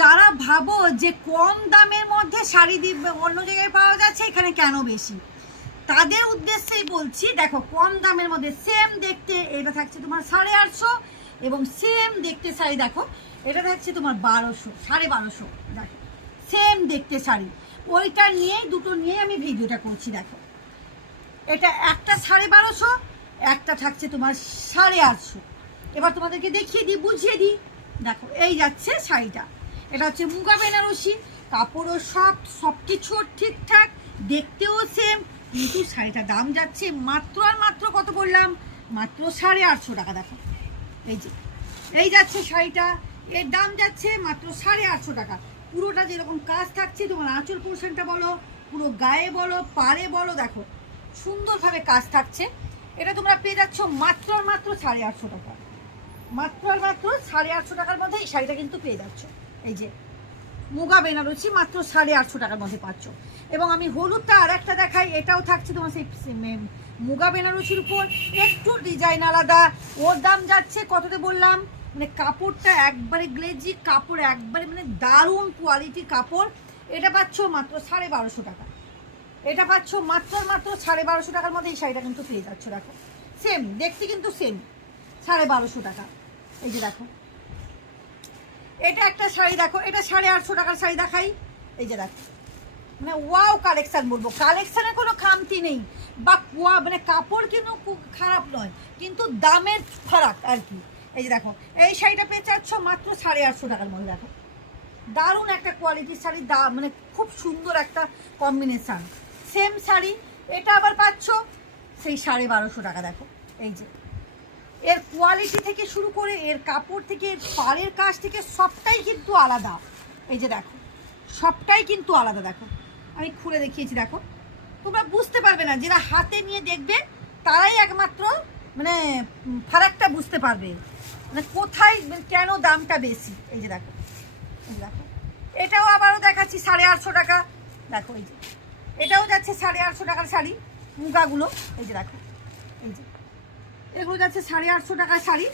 যারা ভাবো যে কম দামের মধ্যে শাড়ি অন্য জায়গায় পাওয়া যাচ্ছে, এখানে কেন বেশি, তাদের উদ্দেশ্যেই বলছি। দেখো কম দামের মধ্যে সেম দেখতে এটা থাকছে তোমার 850, এবং সেম দেখতে শাড়ি দেখো এটা থাকছে তোমার 1200, 1250। দেখো সেম দেখতে শাড়ি, ওইটা নিয়েই দুটো নিয়ে আমি ভিডিওটা করছি। দেখো এটা একটা 1250, একটা থাকছে তোমার 850। এবার তোমাদেরকে দেখিয়ে দিই, বুঝিয়ে দিই। দেখো এই যাচ্ছে শাড়িটা, এটা হচ্ছে মুগা বেনারসি, কাপড়ও সব কিছু ঠিকঠাক, দেখতেও সেম, কিন্তু শাড়িটার দাম যাচ্ছে মাত্র আর মাত্র কত বললাম, মাত্র 850 টাকা। দেখো এই যাচ্ছে শাড়িটা, এর দাম যাচ্ছে মাত্র 850 টাকা। পুরোটা যেরকম কাজ থাকছে, তোমার আঁচল পোর্শনটা বলো, পুরো গায়ে বলো, পাড়ে বলো, দেখো সুন্দরভাবে কাজ থাকছে। এটা তোমরা পেয়ে যাচ্ছ মাত্র আর মাত্র 850 টাকা। মাত্র আর মাত্র 850 টাকার মধ্যে এই শাড়িটা কিন্তু পেয়ে যাচ্ছ। এই যে মুগা বেনারসি মাত্র 850 টাকার মধ্যে পাচ্ছ। এবং আমি হলুদটা আর একটা দেখাই, এটাও থাকছে তোমার সেই মুগা বেনারসির উপর, একটু ডিজাইন আলাদা। ওর দাম যাচ্ছে কততে বললাম, মানে কাপড়টা একবারে গ্লেজি কাপড়, একবারে মানে দারুণ কোয়ালিটির কাপড়। এটা পাচ্ছ মাত্র 1250 টাকা। এটা পাচ্ছ মাত্র মাত্র 1250 টাকার মধ্যে এই শাড়িটা কিন্তু পেয়ে যাচ্ছ। দেখো সেম দেখতে কিন্তু সেম, 1250 টাকা। এই যে দেখো এটা একটা শাড়ি, দেখো এটা 850 টাকার শাড়ি দেখাই। এই যে দেখো মানে ওয়াও কালেকশন বলবো, কালেকশনের কোনো খামতি নেই, বা মানে কাপড় কিন্তু খারাপ নয়, কিন্তু দামের ফারাক আর কি। এই যে দেখো এই শাড়িটা পেয়ে যাচ্ছ মাত্র 850 টাকার মধ্যে। দেখো দারুণ একটা কোয়ালিটির শাড়ি, মানে খুব সুন্দর একটা কম্বিনেশান। সেম শাড়ি, এটা আবার পাচ্ছ সেই 1250 টাকা। দেখো এই যে এর কোয়ালিটি থেকে শুরু করে এর কাপড় থেকে এর পাড়ের কাজ থেকে সবটাই কিন্তু আলাদা। এই যে দেখো সবটাই কিন্তু আলাদা। দেখো আমি খুলে দেখিয়েছি, দেখো তোমরা বুঝতে পারবে না, যারা হাতে নিয়ে দেখবে তারাই একমাত্র মানে ফারাকটা বুঝতে পারবে, মানে কোথায় কেন দামটা বেশি। এই যে দেখো দেখো এটাও আবারও দেখাচ্ছি 850 টাকা। দেখো এই যে এটাও যাচ্ছে 850 টাকার শাড়ি, মুগাগুলো। এই যে দেখো এই যে এগুলো যাচ্ছে 850 টাকার শাড়ি।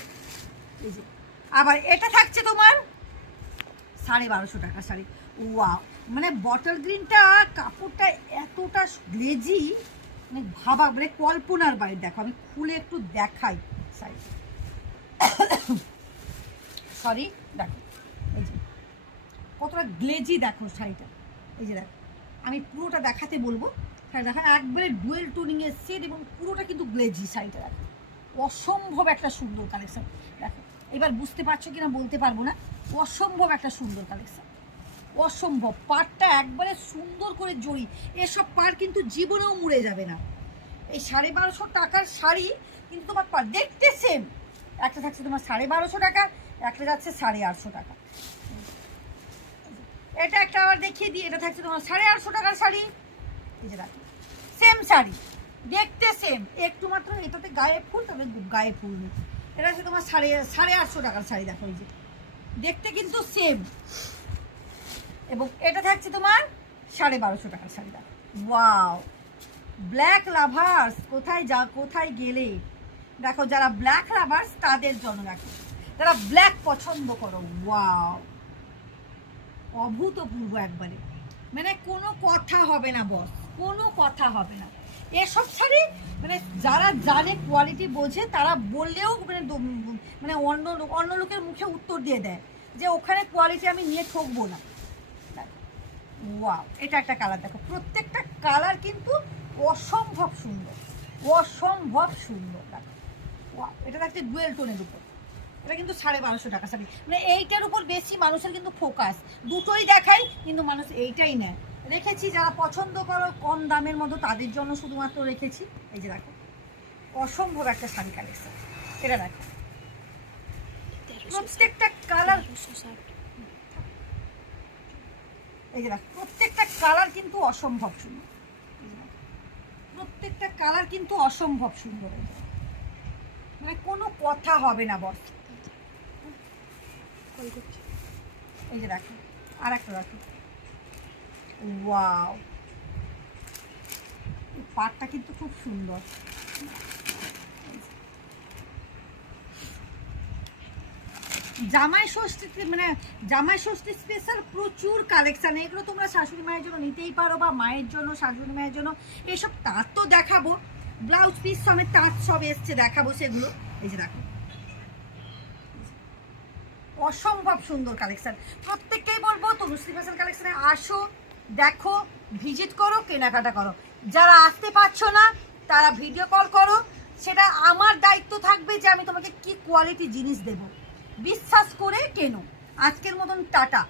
এই যে আবার এটা থাকছে তোমার 1250 টাকার শাড়ি। ওয়াও, মানে বটল গ্রিনটা কাপড়টা এতটা গ্লেজি, মানে ভাবা মানে কল্পনার বাইরে। দেখো আমি খুলে একটু দেখাই শাড়ি, সরি দেখো এই যে কতটা গ্লেজি দেখো শাড়িটা। এই যে দেখো আমি পুরোটা দেখাতে বলবো, শাড়ি দেখা একবারে ডুয়েল টোনিংয়ের সেট, এবং পুরোটা কিন্তু গ্লেজি শাড়িটা। দেখো অসম্ভব একটা সুন্দর কালেকশন। দেখো এবার বুঝতে পারছো কিনা বলতে পারবো না, অসম্ভব একটা সুন্দর কালেকশন, অসম্ভব। পাড়টা একবারে সুন্দর করে জড়ি, এসব পাড় কিন্তু জীবনেও মুড়ে যাবে না। এই 1250 টাকার শাড়ি কিন্তু তোমার পাড় দেখতে সেম, একটা থাকছে তোমার 1250 টাকা, একটা যাচ্ছে 850 টাকা। এটা একটা আবার দেখিয়ে দিই, এটা থাকছে তোমার 850 টাকার শাড়ি। এই যে দেখো সেম শাড়ি দেখতে সেম, একটু মাত্র এটাতে গায়ে ফুল, তবে গায়ে ফুল নেই। এটা হচ্ছে তোমার 850 টাকার শাড়ি। দেখো এই যে দেখতে কিন্তু সেম, এবং এটা থাকছে তোমার 1250 টাকার শাড়ি। দেখো ওয়াও, ব্ল্যাক লাভার্স কোথায় গেলে, দেখো যারা ব্ল্যাক লাভার্স তাদের জন্য, দেখো যারা ব্ল্যাক পছন্দ করো, ওয়াও অভূতপূর্ব একবারে, মানে কোনো কথা হবে না বস, কোনো কথা হবে না। এসব শাড়ি মানে যারা জানে কোয়ালিটি বোঝে তারা বললেও মানে অন্য লোকের মুখে উত্তর দিয়ে দেয় যে ওখানে কোয়ালিটি আমি নিয়ে ঠকবো না। ওয়াও, এটা একটা কালার, দেখো প্রত্যেকটা কালার কিন্তু অসম্ভব সুন্দর, অসম্ভব সুন্দর। দেখো ওয়াও, এটা থাকছে ডুয়েল টোনের উপর, এটা কিন্তু 1250 টাকা শাড়ি। মানে এইটার উপর বেশি মানুষের কিন্তু ফোকাস, দুটোই দেখাই কিন্তু মানুষ এইটাই নেয়। রেখেছি যারা পছন্দ করো কম দামের মধ্যে তাদের জন্য শুধুমাত্র রেখেছি। এই যে দেখো অসম্ভব একটা শাড়ি কালেকশন, এটা দেখো প্রত্যেকটা কালার। এই যে দেখো প্রত্যেকটা কালার কিন্তু অসম্ভব সুন্দর, প্রত্যেকটা কালার কিন্তু অসম্ভব সুন্দর, মানে কোনো কথা হবে না বস। এই যে দেখো আর একটা দেখো, ওয়াও পাড়টা কিন্তু খুব সুন্দর। জামাই ষষ্ঠীতে মানে জামাই ষষ্ঠী স্পেশাল প্রচুর কালেকশান, এগুলো তোমরা শাশুড়ি মায়ের জন্য নিতেই পারো বা মায়ের জন্য শাশুড়ি মায়ের জন্য। এসব তাঁত তো দেখাবো, ব্লাউজ পিস সমেত তাঁত সব এসছে, দেখাবো সেগুলো। এই যে দেখো অসম্ভব সুন্দর কালেকশান। প্রত্যেককেই বলবো তনুশ্রী ফ্যাশন কালেকশানে আসো, দেখো, ভিজিট করো, কেনাকাটা করো। যারা আসতে পারছো না তারা ভিডিও কল করো, সেটা আমার দায়িত্ব থাকবে যে আমি তোমাকে কি কোয়ালিটি জিনিস দেবো। বিশ্বাস করে কেনো। আজকের মতন টাটা।